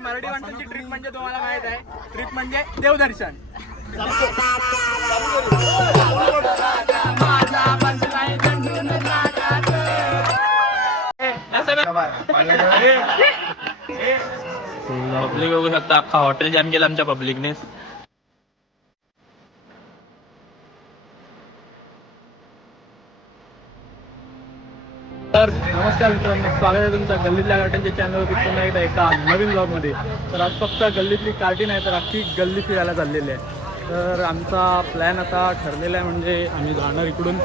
मराठी माणसांची ट्रिप म्हणजे तुम्हाला माहित आहे, ट्रिप म्हणजे देवदर्शन. पब्लिक बघू शकता, अख्खा हॉटेल जाम केलं आमच्या पब्लिकने. तर नमस्कार मित्रांनो, स्वागत आहे तुमचं गल्लीतल्या कार्टनच्या चॅनलवर पुन्हा एकदा एका नवीन ब्लॉगमध्ये. तर आज फक्त गल्लीतली कार्टी नाही तर अख्खी गल्ली फिरायला चाललेली आहे. तर आमचा प्लॅन आता ठरलेला आहे, म्हणजे आम्ही जाणार इकडून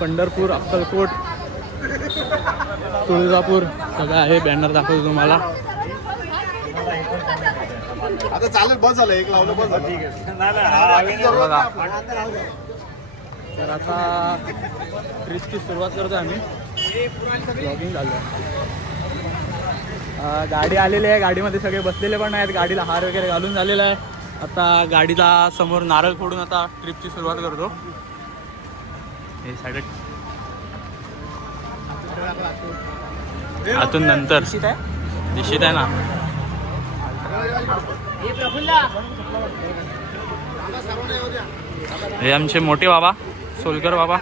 पंढरपूर, अक्कलकोट, तुळजापूर सगळं आहे. बॅनर दाखवतो तुम्हाला. आता चालेल, बस झालं, एक लावलं बस झालं. ठीक आहे. बघा, तर आता ट्रिपची सुरुवात करतो आम्ही. ब्लॉगिंग झालं. गाडी आलेली आहे, गाडीमध्ये सगळे बसलेले पण आहेत. गाडीला हार वगैरे घालून झालेला आहे. आता गाडीला समोर नारळ फोडून आता ट्रिपची सुरुवात करतो. हे साईड आतून नंतर निश्चित आहे ना. हे आमचे मोठे बाबा सोलकर बाबा.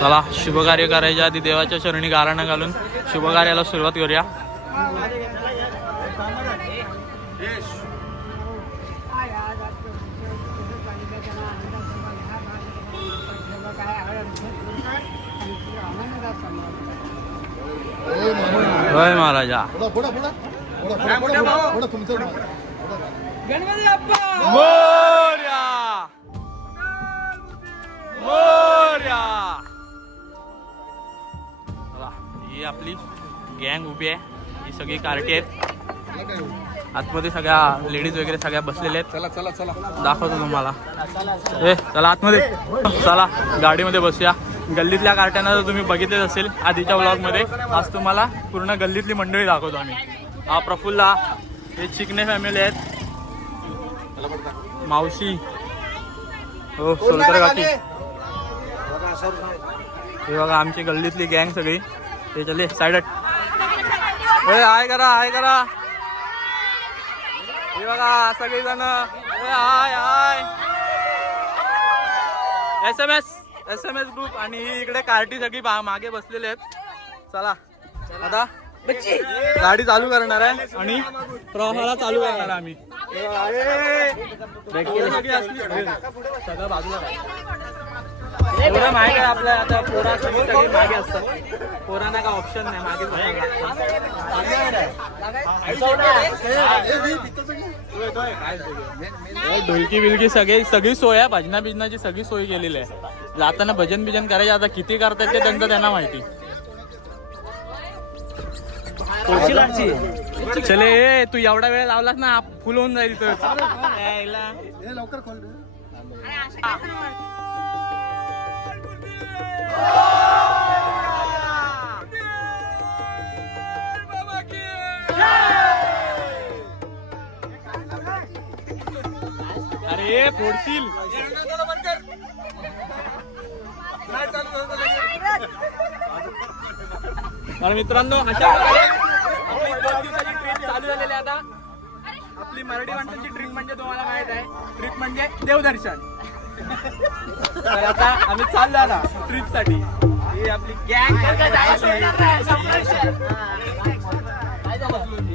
चला, शुभकार्य करायच्या आधी देवाच्या चरणी गाराणं घालून शुभकार्याला सुरुवात करूया. होय महाराजा. गणपती बाप्पा मोरया मोरया. ही आपली गँग उभी आहे. ही सगळी कार्टी आहेत. आतमध्ये सगळ्या लेडीज वगैरे सगळ्या बसलेल्या आहेत. चला चला चला, दाखवतो तुम्हाला. चला आतमध्ये, चला गाडीमध्ये बसूया. गल्लीतल्या कार्ट्यांना जर तुम्ही बघितलेच असेल आधीच्या व्लॉगमध्ये, आज तुम्हाला पूर्ण गल्लीतली मंडळी दाखवतो आम्ही. हा प्रफुल्ला, हे चिकणे फॅमिली आहेत, मावशी, हो सोलकर काकी. हे बघा आमची गल्लीतली गँग सगळी. ते चले साईड. हाय करा, हाय करा. हे बघा सगळी जण hi hi. S M S group. आणि इकडे कार्टी सगळी मागे बसलेले आहेत. चला आता गाडी चालू करणार आहे आणि प्रवासाला चालू करणार आहे आम्ही. सगळं बाजूला पोरं मागे आपल्या. आता पोरा सगळी मागे असतात. पोरांना काय ऑप्शन नाही, मागे ढोलकी बिलकी सगळी सोय आहे. भजना बिजनाची सगळी सोय केलेली आहे. जाताना भजन बिजन करायचे. आता किती करतात ते त्यांना माहिती. चले, तू एवढा वेळ लावलास ना, फुल होऊन जाईल इथं. लवकर खोल. अरे फोडशील. तर मित्रांनो, अशा आपली 2 दिवसाची ट्रिप चालू झालेली आहे. आता आपली मराठी माणसांची ट्रिप म्हणजे तुम्हाला माहित आहे, ट्रिप म्हणजे देवदर्शन. तर आता आम्ही चाललो आता ट्रिप साठी. ही आपली गँग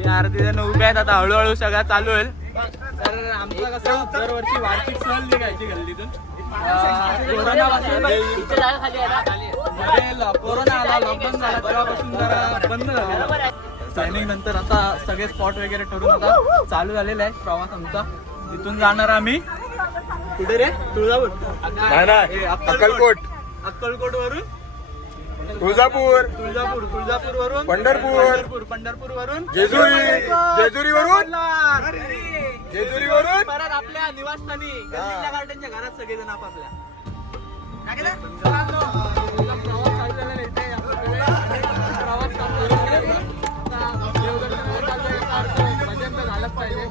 अर्धी जण उभे आहेत. आता हळूहळू सगळं चालू होईल. तर आमचं कसं दरवर्षी वार्षिक सहल निघायची गल्लीतून. कोरोना आला, लॉकडाऊन झाला, तेव्हापासून जरा बंद झालेलं. प्लॅनिंग नंतर आता सगळे स्पॉट वगैरे ठरून आता चालू झालेला आहे प्रवास आमचा. तिथून जाणार आम्ही कुठे रे? तुळजापूर, अक्कलकोट, अक्कलकोट वरून तुळजापूर वरून पंढरपूर वरून जेजुरी वरून परत आपल्या निवासस्थानी गल्लीतल्या गार्डनच्या घरात सगळेजण आपापल्या. भजन तर झालंच पाहिजे.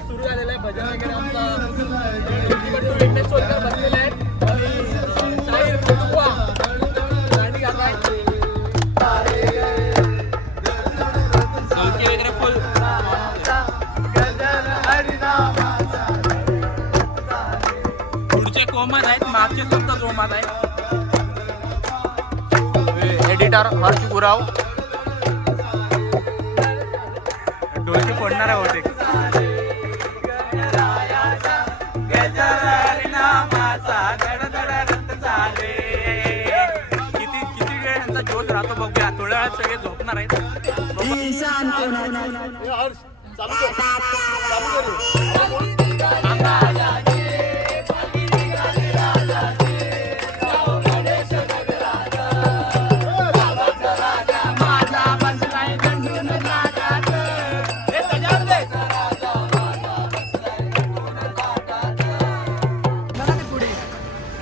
सुरू झालेलं आहे भजन वगैरे. आमचा बसलेले आहेत. जोमात आहे. एडिटर हर्ष गुराव डोळी फोडणार आहे बहुतेक. किती वेळ यांचा जोश राहतो बघूया. थोड्या वेळात सगळे झोपणार आहेत.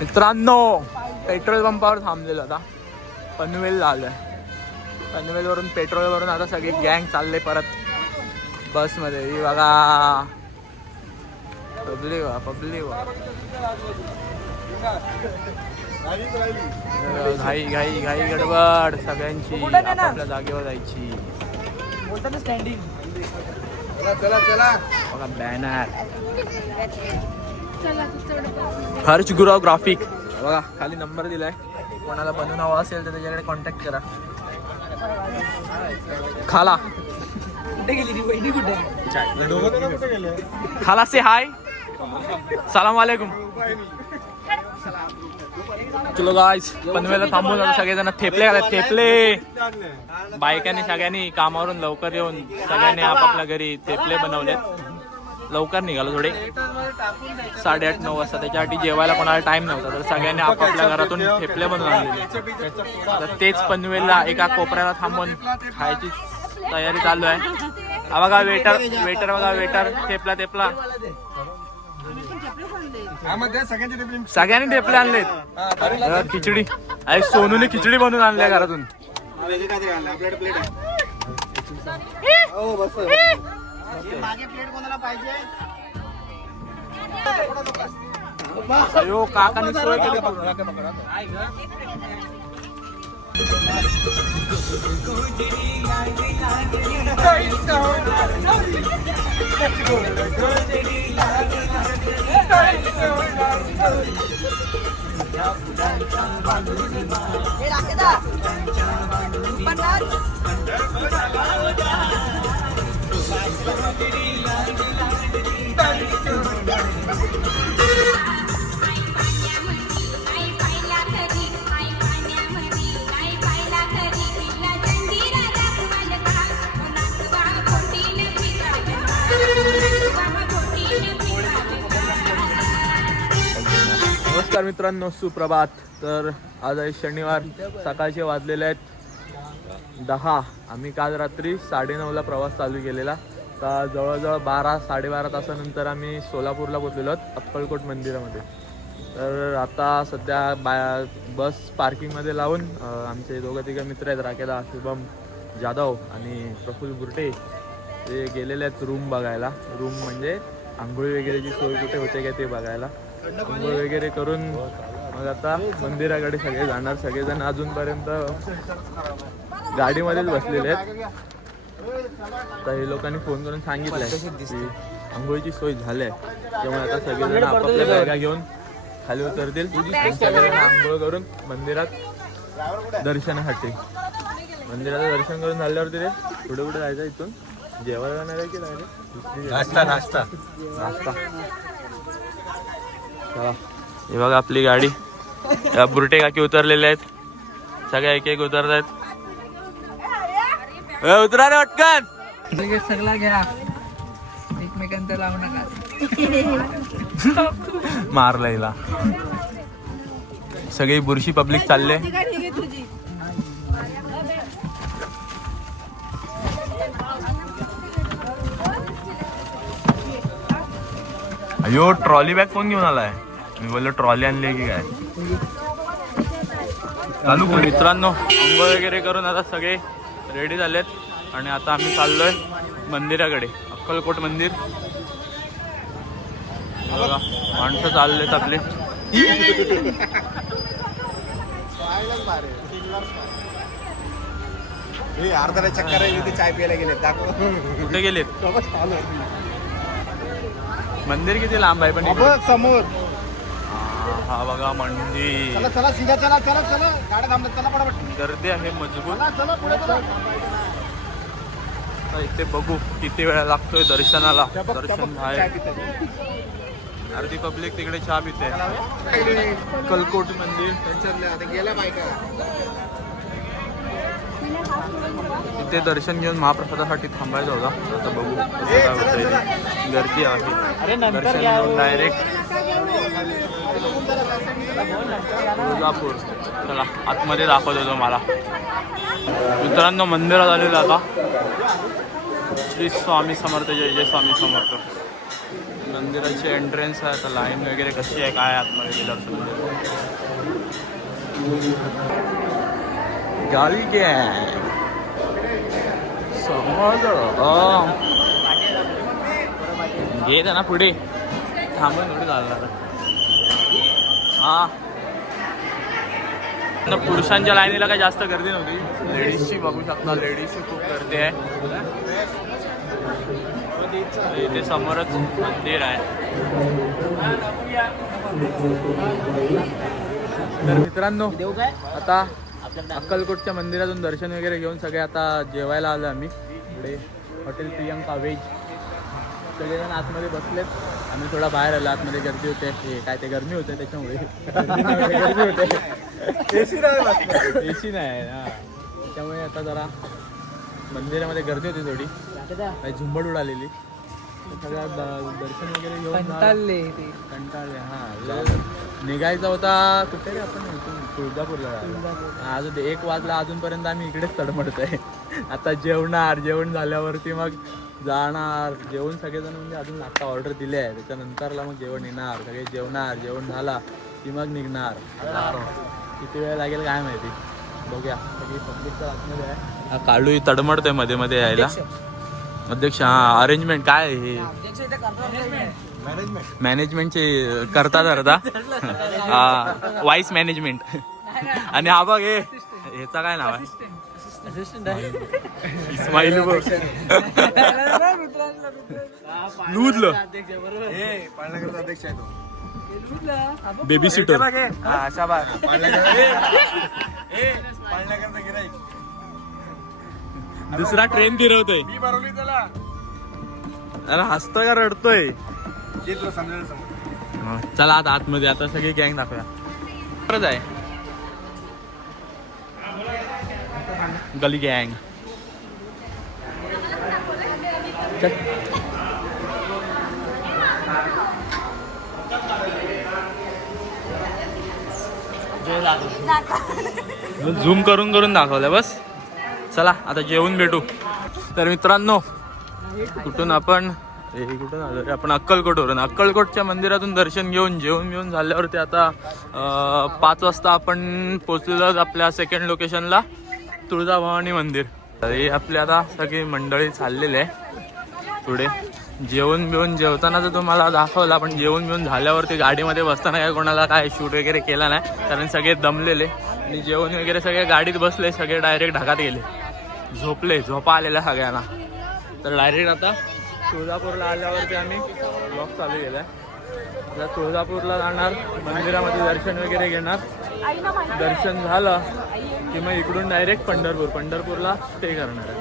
मित्रांनो पेट्रोल पंपावर थांबलेलो आता. पनवेल आलोय. पनवेलवरून पेट्रोलवरून आता सगळी गँग चालले परत बसमध्ये. ही बघा पब्लिक घाई घाई घाई गडबड सगळ्यांची आपल्या जागेवर जायची. बघा बॅनर हर्ष गुराव ग्राफिक बघा खाली नंबर दिलाय. कोणाला बनवून हवा असेल तर त्याच्याकडे कॉन्टॅक्ट करा. खाला खाला से हाय सलाम वालेकुम. चलो गाइस पनवेलला थांबून आता सगळेजण थेपले घालत. थेपले बायकांनी सगळ्यांनी कामावरून लवकर येऊन सगळ्यांनी आपापल्या घरी थेपले बनवलेत. लवकर निघालो थोडे 8:30-9 वाजता. त्याच्यासाठी जेवायला कोणाला टाइम नव्हता तर सगळ्यांनी आपापल्या घरातून थेपले बनवून आणलेले. तर तेच पनवेलला एका कोपऱ्याला थांबून खायची तयारी चालू आहे. हा बघा वेटर बघा वेटर थेपला सगळ्यांनी थेपले आणलेत. खिचडी अरे सोनूने खिचडी बनवून आणल्या घरातून. अयो काकाने सोय केली. नमस्कार मित्रांनो, सुप्रभात. तर आज आहे शनिवार. सकाळचे वाजलेले आहेत 10. आम्ही काल रात्री 9:30ला प्रवास चालू केलेला. तर जवळजवळ 12-12.5 तासानंतर आम्ही सोलापूरला पोचलेलो आहोत अक्कलकोट मंदिरामध्ये. तर आता सध्या बस पार्किंगमध्ये लावून आमचे 2-3 मित्र आहेत, राकेदा, शुभम जाधव आणि प्रफुल्ल बुर्टे, ते गेलेले आहेत रूम बघायला. रूम म्हणजे आंघोळी वगैरेची सोय कुठे होते का ते बघायला. आंघोळ वगैरे करून मग आता मंदिराकडे सगळे जाणार. सगळेजण अजूनपर्यंत गाडीमध्येच बसलेले आहेत. तर हे लोकांनी फोन करून सांगितलं की आंघोळीची सोय झाली आहे, त्यामुळे आता सगळेजण आपापल्या बॅगा घेऊन खाली उतरतील. सगळेजण आंघोळ करून मंदिरात दर्शनासाठी. मंदिराचं दर्शन करून झाल्यावरती रे पुढे पुढे जायचं. इथून जेवायला जाणार आहे की नाही? नाश्ता. हे बघा आपली गाडी. या बुरटे काकी उतरलेले आहेत. सगळ्या एक उतरत आहेत. उतरा रे पटकन. सगळा घ्या, एकमेकांचा लावू नका. मारला हिला. सगळी बुरशी पब्लिक चालले. अयो ट्रॉली बॅग कोण घेऊन आलाय? मी बोललो ट्रॉली आणली की काय. चालू मित्रांनो, अंघोळ वगैरे करून आता सगळे रेडी झालेत आणि आता आम्ही चाललोय मंदिराकडे, अक्कलकोट मंदिर. बघा माणसं चाललेत आपले. अर्धा चक्कर आहे, चाय प्यायला गेलेत. कुठे गेलेत? मंदिर किती लांब आहे पण समोर. हा बघा मंदिर. चला चला सीधा चला चला चला गाड्या थांबतात चला पटापट गर्दी आहे मजबूत. चला चला पुढे चला. आता इथे बघू किती वेळ लागतोय दर्शनाला. दर्शन आहे. अर्धी पब्लिक तिकडे चहा पिते. कलकोट मंदिर गेला बायका. इथे दर्शन घेऊन महाप्रसादासाठी थांबायचं होता. आता बघू कसं काय होतंय. गर्दी आहे. दर्शन घेऊन डायरेक्ट तुळजापूर. चला आतमध्ये दाखवतो तुम्हाला. मित्रांनो मंदिरात आलेलं आता. श्री स्वामी समर्थ. जय जय स्वामी समर्थ. मंदिराची एंट्रन्स आहे. आता लाईन वगैरे कशी आहे काय आतमध्ये दर्शन. गाडी गँग समज घेत ना पुढे थांबून थोडी चालणार. हा पुरुषांच्या लाईनीला काही जास्त गर्दी नव्हती. लेडीजची बघू शकता. लेडीजची खूप गर्दी आहे. इथे समोरच मंदिर आहे. तर मित्रांनो आता अक्कलकोटच्या मंदिरातून दर्शन वगैरे घेऊन सगळे आता जेवायला आलो आम्ही. पुढे हॉटेल प्रियंका व्हेज. सगळेजण आतमध्ये बसलेत. आम्ही थोडा बाहेर आलो. आतमध्ये गर्दी होते. हे काय ते गरमी होते त्याच्यामुळे गर्दी होते. एसी नाही हा. त्याच्यामुळे आता जरा मंदिरामध्ये गर्दी होती थोडी. काही झुंबड उडालेली. सगळ्या दर्शन वगैरे घेऊन कंटाळले. हा निघायचा होता कुठे रे आपण. तुळजापूरला. अजून 1 वाजला. अजूनपर्यंत आम्ही इकडेच तडमडतोय. आता जेवण झाल्यावरती मग जाणार. जेवण सगळेजण म्हणजे अजून आता ऑर्डर दिली आहे. त्याच्यानंतरला मग जेवण येणार. सगळे जेवण झाला की मग निघणार. किती वेळ लागेल काय माहिती. बघूया. सगळी पब्लिकचा आतमध्ये आहे. काळू तडमडतोय मध्ये मध्ये यायला. अध्यक्ष हा अरेंजमेंट काय हे मॅनेजमेंटचे करता वाईस मॅनेजमेंट. आणि हा बघ ह्याचा काय नाव आहे. इस्माईल लूदलं अध्यक्ष आहे तो. Baby sitter. दुसरा ट्रेन फिरवतोय. अरे हसतोय का रडतोय. चला आता आतमध्ये. आता सगळी गँग दाखवूया. खरंच आहे गली गँग. झूम करून दाखवलं बस. चला आता जेवून भेटू. तर मित्रांनो कुठून आपण आलो. आपण अक्कलकोटवरून. अक्कलकोटच्या मंदिरातून दर्शन घेऊन जेवून झाल्यावरती आता 5 वाजता आपण पोचलेलो आपल्या सेकंड लोकेशनला तुळजाभवानी मंदिर. हे आपली आता सगळी मंडळी चाललेली आहे. पुढे जेवताना तर तुम्हाला दाखवला. पण जेवून झाल्यावरती गाडीमध्ये बसताना काय कोणाला काय शूट वगैरे केला नाही. कारण सगळे दमलेले. आणि जेवण वगैरे सगळे गाडीत बसले. सगळे डायरेक्ट ढगात गेले. झोपा आलेल्या सगळ्यांना. तर डायरेक्ट आता तुळजापूरला आल्यावरती आम्ही ब्लॉग चालू केला आहे. आता तुळजापूरला जाणार. मंदिरामध्ये दर्शन वगैरे घेणार. दर्शन झालं की मग इकडून डायरेक्ट पंढरपूरला स्टे करणार आहे.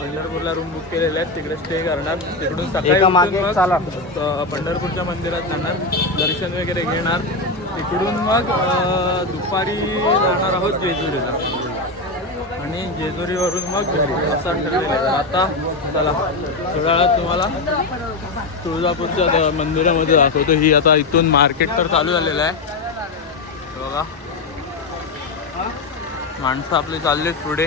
पंढरपूरला रूम बुक केलेले आहेत. तिकडे स्टे करणार. तिकडून सकाळी पंढरपूरच्या मंदिरात जाणार. दर्शन वगैरे घेणार. तिकडून मग दुपारी जाणार आहोत जेजुरीला. आणि जेजुरीवरून मग घरी असं ठरलेलं आहे. आता चला थोड्या वेळात तुम्हाला तुळजापूरच्या मंदिरामध्ये दाखवतो. ही आता इथून मार्केट तर चालू झालेलं आहे बघा. माणसं आपली चाललेत पुढे.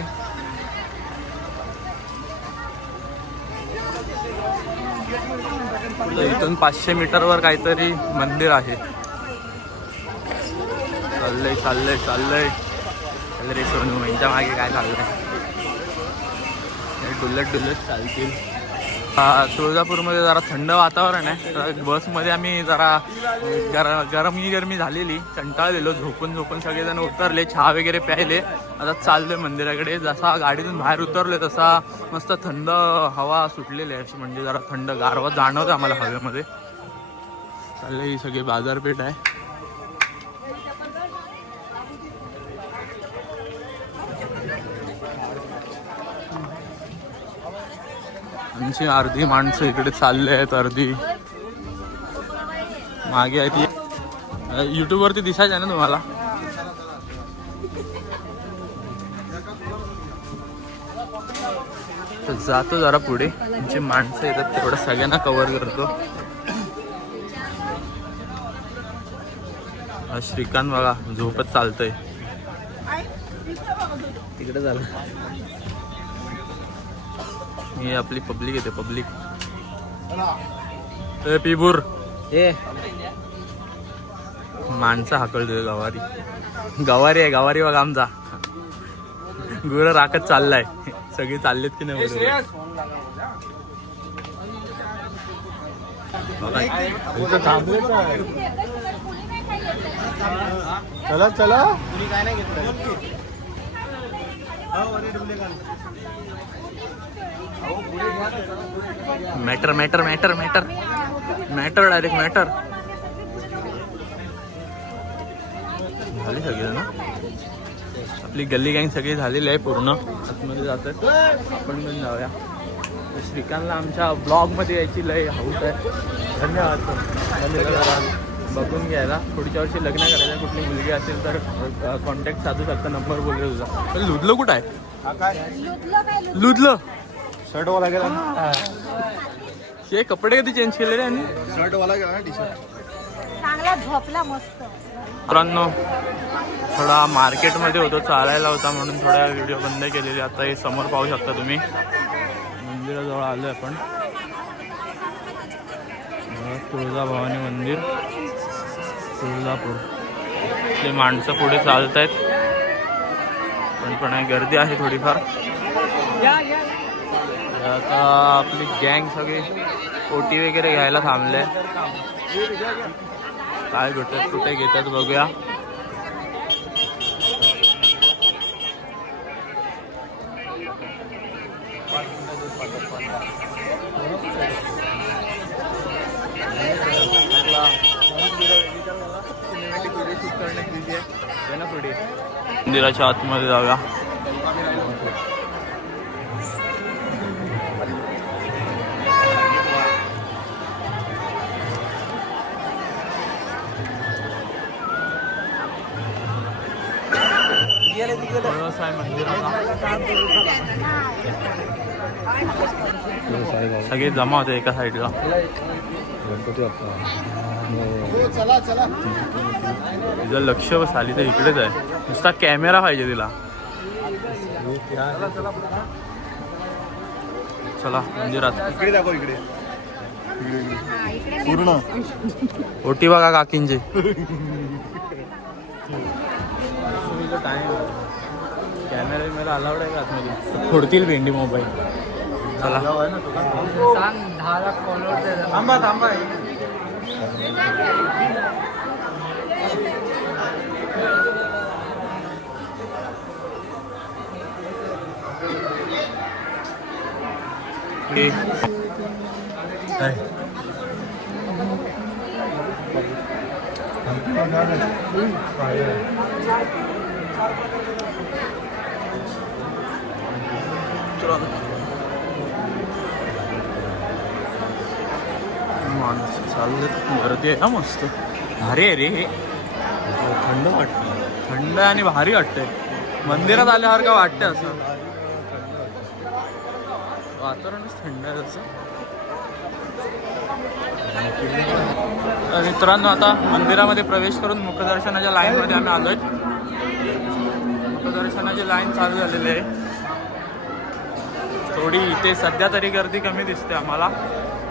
इथून 500 मीटरवर काहीतरी मंदिर आहे. चाललंय रे सोनू. यांच्या मागे काय चाललंय. डुलत चालतील. तुळजापूरमध्ये जरा थंड वातावरण आहे. तर बसमध्ये आम्ही जरा गरमी झालेली. कंटाळलेलो. झोपून सगळेजण उतरले. चहा वगैरे प्यायले. आता चाललोय मंदिराकडे. जसा गाडीतून बाहेर उतरलोय तसा मस्त थंड हवा सुटलेली आहे. अशी म्हणजे जरा थंड गारवा जाणवतं आम्हाला हवेमध्ये. चाललंय. ही सगळी बाजारपेठ आहे. आमची अर्धी माणसं इकडे चालले आहेत, अर्धी मागे आहे. ती युट्यूबवरती दिसायचं आहे ना तुम्हाला. तर जातो जरा पुढे, आमची माणसं येतात तेवढं सगळ्यांना कव्हर करतो. श्रीकांत बघा झोपत चालतंय तिकडे. झालं ही आपली पब्लिक येते, पब्लिक. पिबूर ए माणसं हाकलतोय. गवारी गवारी आहे, गवारी बघा आमचा. गुरं राखत चाललाय. सगळी चाललेत की नाही चला चला. Matter matter matter matter matter direct matter झाली सगळी ना. आपली गल्ली गँग सगळी झालेली आहे पूर्ण. आतमध्ये जातात, आपण पण जाऊया. श्रीकांतला आमच्या ब्लॉगमध्ये यायची लय हौस आहे. धन्यवाद बघून घ्यायला. पुढच्या वर्षी लग्न करायचं, कुठली मुलगी असेल तर कॉन्टॅक्ट साधू शकता. नंबर बोलले तुझा. लुधलं कुठं आहे? लुधलं शर्ट वाला गेला ना. हे कपडे कधी चेंज केलेले आणि शर्ट वाला गेला ना, टी शर्ट. चांगला झोपला मस्त. मित्रांनो थोडा मार्केटमध्ये होतो, चालायला होता म्हणून थोड्या व्हिडिओ बंद केलेले. आता हे समोर पाहू शकता तुम्ही, मंदिराजवळ आलोय आपण. तुळजाभवानी मंदिर, तुळजापूर. ते माणसं पुढे चालत आहेत, पण गर्दी आहे थोडीफार. आता आपली गँग सगळी ओटी वगैरे घ्यायला थांबले. काय भेटत कुठे घेतात बघूया. मंदिराच्या आतमध्ये जाऊया. सगळे जमा होते एका साईडला. चला चला. तिचं लक्ष बस आली तर इकडेच आहे. नुसता कॅमेरा पाहिजे तिला. चला मंदिरात. इकडे दाखव, इकडे पूर्ण ओटी बघा काकींची. कॅमेरा मला अलाउड आहे का आतमध्ये? फोडतील भेंडी मोबाईल. चला सांग 10 लाख फॉलोअर्स. थांबा थांबा. माणसं चालले, गर्दी आहे ना मस्त. भारी आहे रे हे. थंड वाटतं, थंड आणि भारी वाटतंय. मंदिरात आल्यासारखं वाटतं असं. वातावरणच थंड आहे तसं. मित्रांनो आता मंदिरामध्ये प्रवेश करून मुखदर्शनाच्या लाईनमध्ये आम्ही आलोय. मुखदर्शनाची लाईन चालू झालेली आहे. थोडी इथे सध्या तरी गर्दी कमी दिसते आम्हाला.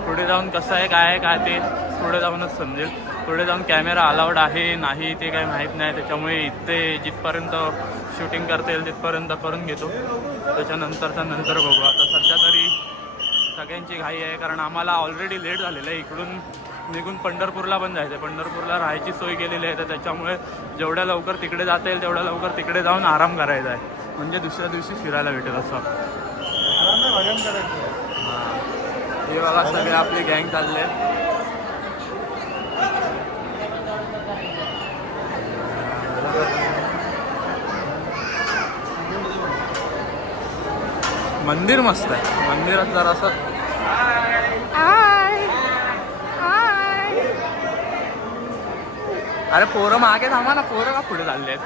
पुढे जाऊन कसं आहे काय आहे काय ते पुढे जाऊनच समजेल. पुढे जाऊन कॅमेरा अलाउड आहे नाही ते काही माहीत नाही. त्याच्यामुळे इथे जिथपर्यंत शूटिंग करता येईल तिथपर्यंत करून घेतो. त्याच्यानंतर बघू. आता सध्या तरी सगळ्यांची घाई आहे, कारण आम्हाला ऑलरेडी लेट झालेलं आहे. इकडून निघून पंढरपूरला पण जायचं आहे. पंढरपूरला राहायची सोय केलेली आहे, तर त्याच्यामुळे जेवढ्या लवकर तिकडे जाता येईल तेवढ्या लवकर तिकडे जाऊन आराम करायचा आहे. म्हणजे दुसऱ्या दिवशी फिरायला भेटेल असं. हे बघा सगळे आपली गँग चालले. मंदिर मस्त आहे. मंदिरात जरासं अरे पोरं मागे थांबा ना, पोरं का पुढे चालले आहेत?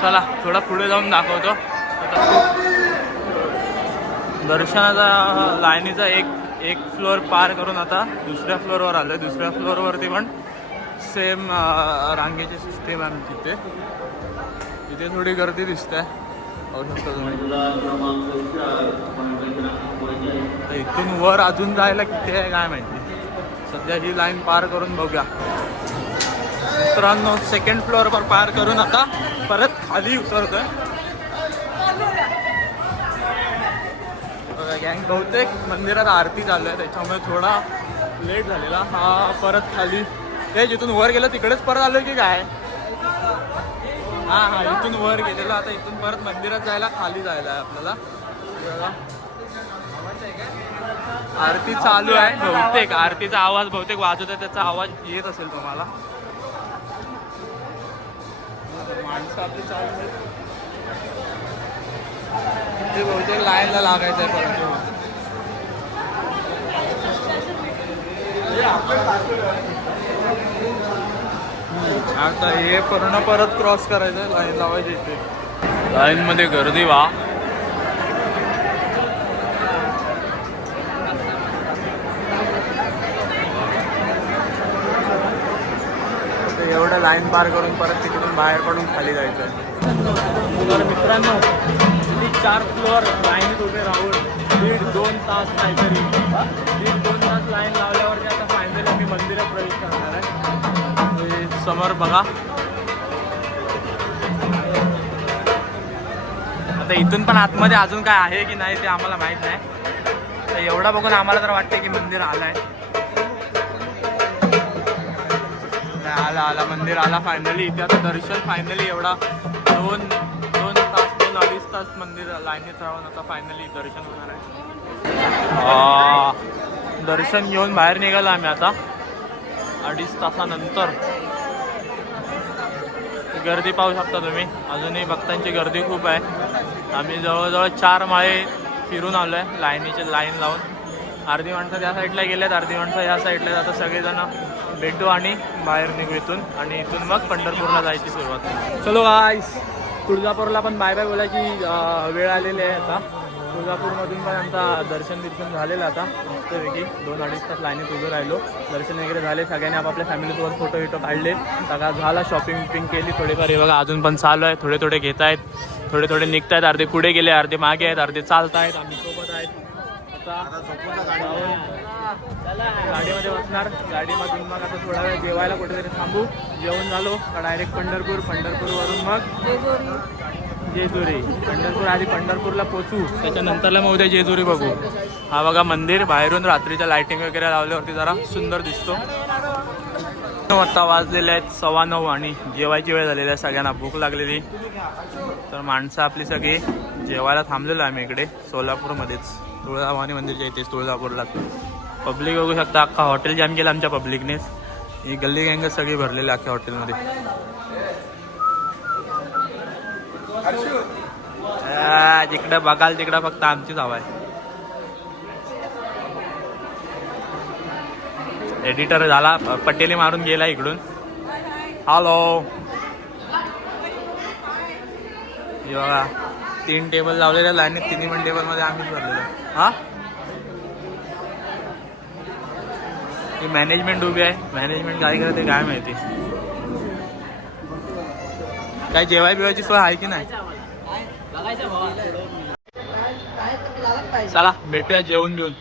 चला थोडा पुढे जाऊन दाखवतो. दर्शनाचा लाईनीचा एक फ्लोअर पार करून आता दुसऱ्या फ्लोअरवर आलोय. दुसऱ्या फ्लोअरवरती पण सेम रांगेची सिस्टीम आहे तिथे. तिथे थोडी गर्दी दिसते, पाहू शकता तुम्ही. तर इथून वर अजून जायला किती आहे काय माहिती. सध्या ही लाईन पार करून बघूया मित्रांनो. सेकंड फ्लोअरवर पार करून आता परत खाली उतरतोय. गँग बहुतेक मंदिरात आरती चालू आहे त्याच्यामुळे थोडा लेट झालेला. हा परत खाली ते जिथून वर गेलं तिकडेच परत आलोय की काय. हा इथून वर गेलेलो. आता इथून परत मंदिरात जायला खाली जायला आहे आपल्याला. आरती चालू आहे बहुतेक. आरतीचा आवाज बहुतेक वाजत आहे, त्याचा आवाज येत असेल तुम्हाला. माणसं आपली चालू आहेत. ते बहुतेक लाईनला लागायचं आहे परत. आता हे पूर्ण परत क्रॉस करायचं आहे, लाईन लावायची इथे. लाईन मध्ये गर्दी वा. एवढं लाईन पार करून परत तिकडून बाहेर पडून खाली जायचं आहे. तर मित्रांनो, 4 फ्लोअर लाईनीत उभे राहून 1.5-2 तास काहीतरी 1.5-2 तास लाईन लावल्यावरती आता फायनली मी मंदिरात प्रवेश करणार आहे. समोर बघा. आता इथून पण आतमध्ये अजून काय आहे की नाही ते आम्हाला माहीत नाही. तर एवढा बघून आम्हाला तर वाटते की मंदिर आलं आहे. आला मंदिर आला फायनली. इथे आता दर्शन फायनली एवढा 2-2.5 तास मंदिर लाईनीत राहून आता फायनली दर्शन होणार आहे. दर्शन घेऊन बाहेर निघालो आम्ही आता 2.5 तासानंतर. गर्दी पाहू शकता तुम्ही. अजूनही भक्तांची गर्दी खूप आहे. आम्ही जवळजवळ 4 माळे फिरून आलो आहे लाईनीचे लाईन लावून. अर्धी माणसं त्या साईडला गेल्यात, अर्धी माणसं या साईडला. आता सगळेजण भेटू आणि बाहेर निघू इथून. आणि इथून मग पंढरपूरला जायची सुरुवात. चलो गाईस, तुळजापूरला पण बाय बाय बोलायची वेळ आलेली आहे आता. तुळजापूरमधून पण आमचा दर्शन झालेलं आता मस्तपैकी. 2-2.5 तास लाईनीत उभं राहिलो. दर्शन वगैरे झाले. सगळ्यांनी आपापल्या फॅमिलीसोबत फोटो काढले. सगळा झाला. शॉपिंग केली थोडीफार. हे बघा अजून पण चालू आहे. थोडे घेत आहेत, थोडे निघत आहेत. अर्धे पुढे गेले, अर्धे मागे आहेत, अर्धे चालत आहेत. आम्ही सोबत आहेत. आता गाडीमध्ये बसणार. गाडीमधून मग आता थोडा वेळ जेवायला कुठेतरी थांबू. जेवण झालो का डायरेक्ट पंढरपूरवरून मग जेजुरी. पंढरपूर आधी पंढरपूरला पोचू, त्याच्यानंतरला मग उद्या जेजुरी बघू. हा बघा मंदिर बाहेरून रात्रीच्या लायटिंग वगैरे लावल्यावरती जरा सुंदर दिसतो. आता वाजलेले आहेत 9:15 आणि जेवायची वेळ झालेली आहे. सगळ्यांना भूक लागलेली. तर माणसं आपली सगळी जेवायला थांबलेलो आहे आम्ही इकडे सोलापूरमध्येच, तुळजाभवानी मंदिरच्या इथेच तुळजापूरला. पब्लिक बघू शकता. अख्खा हॉटेल जॅम केलं आमच्या पब्लिकनेच. ही गल्ली गँग सगळी भरलेली अख्ख्या हॉटेलमध्ये. जिकडं बघाल तिकडं फक्त आमचीच हवा आहे. एडिटर झाला, पटेली मारून गेला इकडून. हॅलो. बघा 3 टेबल लावलेल्या लाईनीत. 3 पण टेबलमध्ये आम्हीच भरलेलो. हा ही मॅनेजमेंट उभी आहे. मॅनेजमेंट काय करते काय माहिती. काय जेवाय बिवायची सोय आहे की नाही. चला भेटूया जेवून घेऊन.